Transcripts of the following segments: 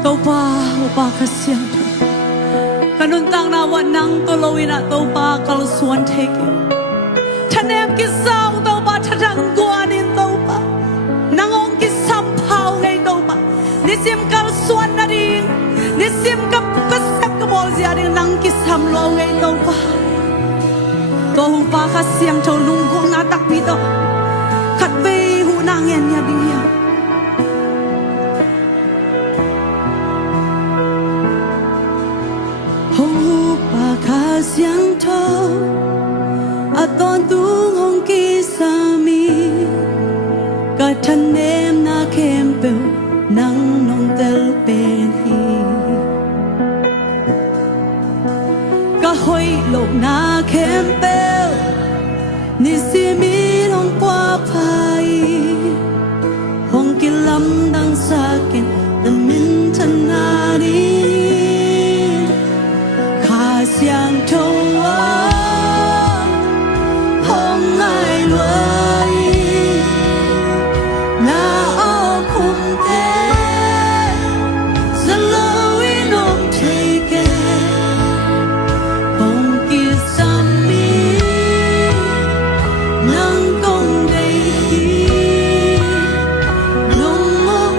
tau pa upa kasiang to kanuntang nawa nang tolowin at tau pa kalusuan teke tanem kisang tau pa tatang guanin tau pa nangong kisam pao ngay tau pa nisim kalusuan na din nisim kapasak kabol siya din nang kisam lo ngay tau pa tau pa kasiang to lungkong natak pito katwe hunang yan niya biya kasiang to aton tung hong kisami katanem na kempel nang nong tel penhi kahoy lo na kempel nisimi hong kwa pai hong kilam dang sakin na mintanari kasiang to hong ai luai na o kum te saloi nong take hong kisami nang kong dei nong mong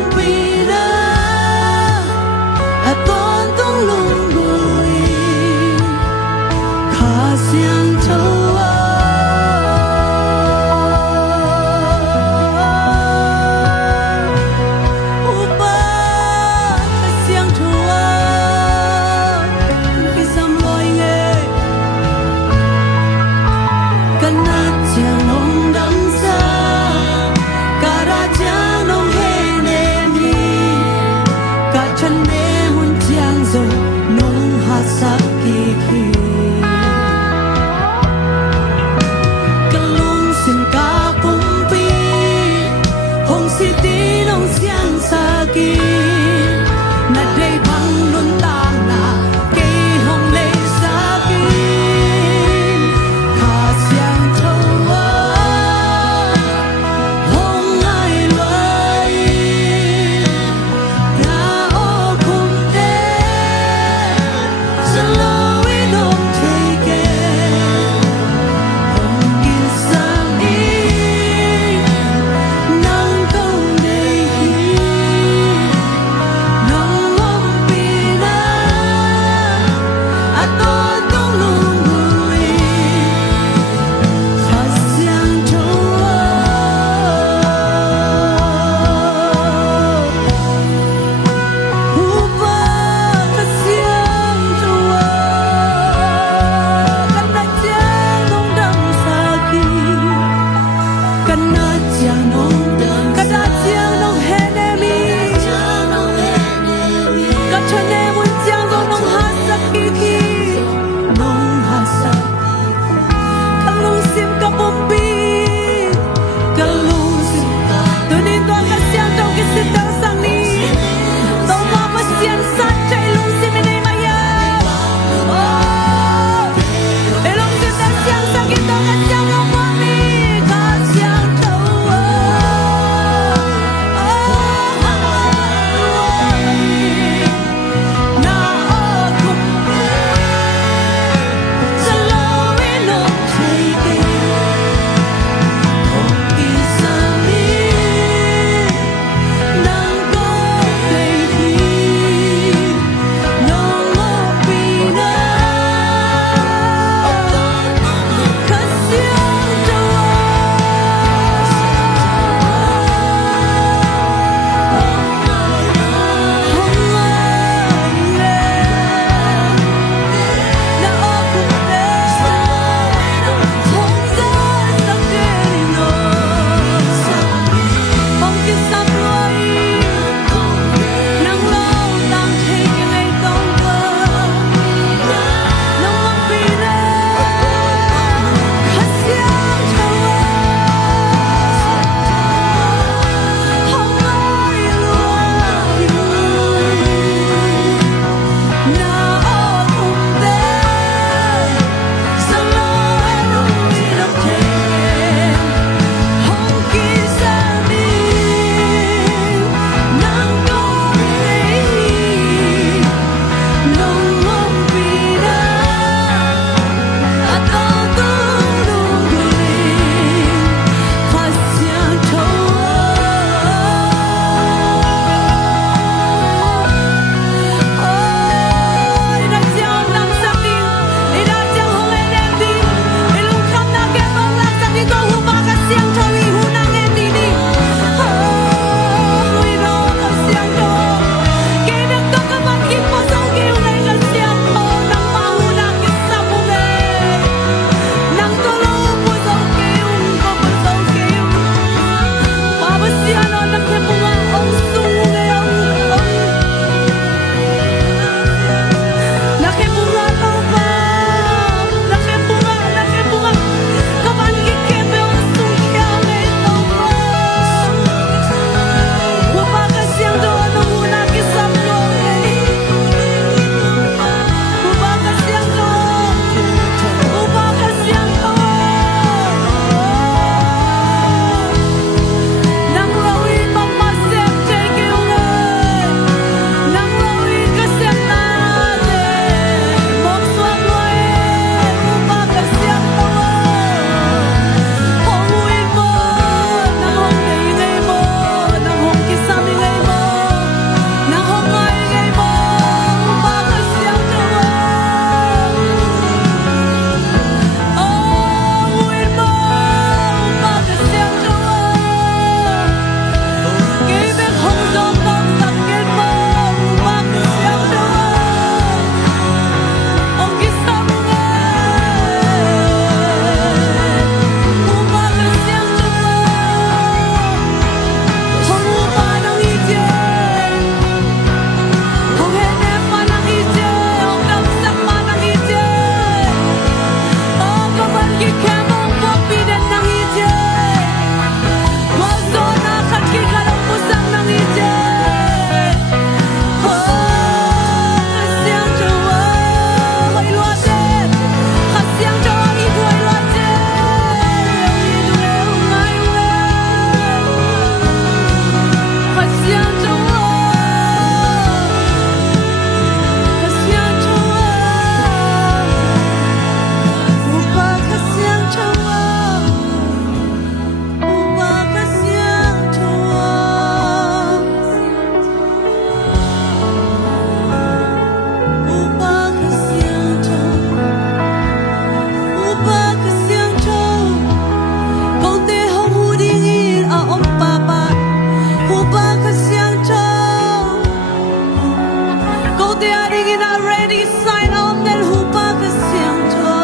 tiada ingin ready sign on dan hupa kasiang to.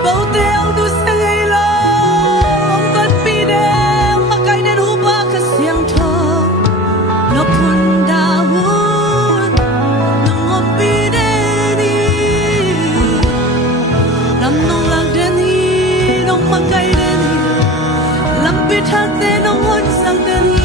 Kau tiang tu sengai lo, ongkat pide, makai dan hupa kasiang to. No pun dahun, no ngopi deni, lam nong lang deni, nong makai deni, lam pitak de nong hon sang deni.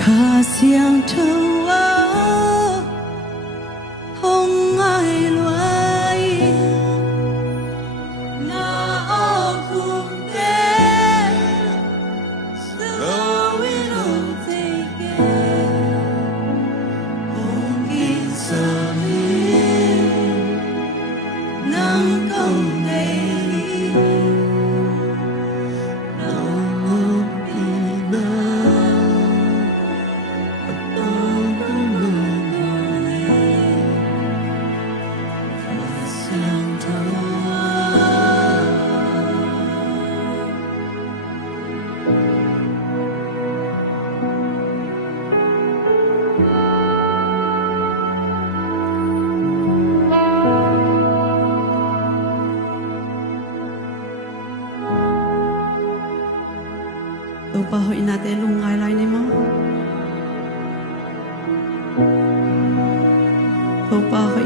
Kasiang tua hong ai luai na okum te so we don't take it hong isamin nang kong daily nang pina. Pahoy natin lungay lai ni mo. Pahoy